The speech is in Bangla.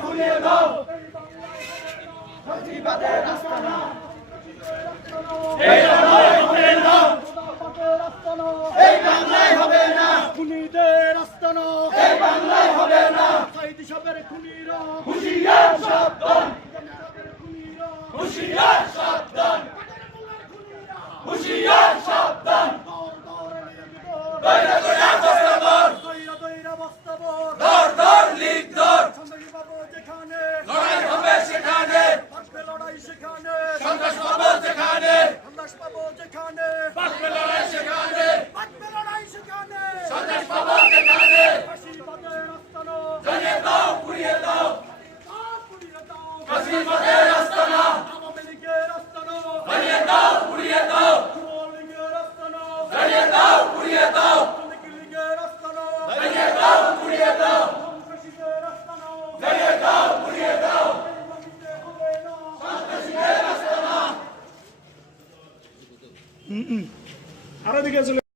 ঘুরিয়ে দাও ফ্যাসিবাদের আস্তানা এই বাংলায় হবে না এই বাংলায় হবে না খুনিদের আস্তানা এই বাংলায় হবে না সাইদি সাহেবের খুনিরা হুঁশিয়ার সাবধান হুঁশিয়ার সাবধান হুঁশিয়ার সাবধান দইরা দইরা বস্তাবর দইরা দইরা বস্তাবর ধর ধর লিগ ধর সন্ত্রাসী পাবো যেখানে লড়াই হবে সেখানে থাকবে লড়াই সেখানে সন্ত্রাস পাবো যেখানে সন্ত্রাস পাবো যেখানে থাকবে লড়াই সেখানে থাকবে লড়াই সেখানে সন্ত্রাস পাবো যেখানে ফ্যাসিবাদের আস্তানা জ্বালিয়ে দাও পুড়িয়ে দাও পুড়িয়ে দাও ফ্যাসিবাদের আস্তানা আওয়ামী লীগের আস্তানা জ্বালিয়ে দাও পুড়িয়ে দাও যুবলীগের আস্তানা জ্বালিয়ে দাও পুড়িয়ে দাও লীগের আস্তানা জ্বালিয়ে দাও পুড়িয়ে দাও সন্ত্রাসীদের আস্তানা জ্বালিয়ে দাও পুড়িয়ে দাও হবে না সন্ত্রাসীদের আস্তানা আরো দিকে চলে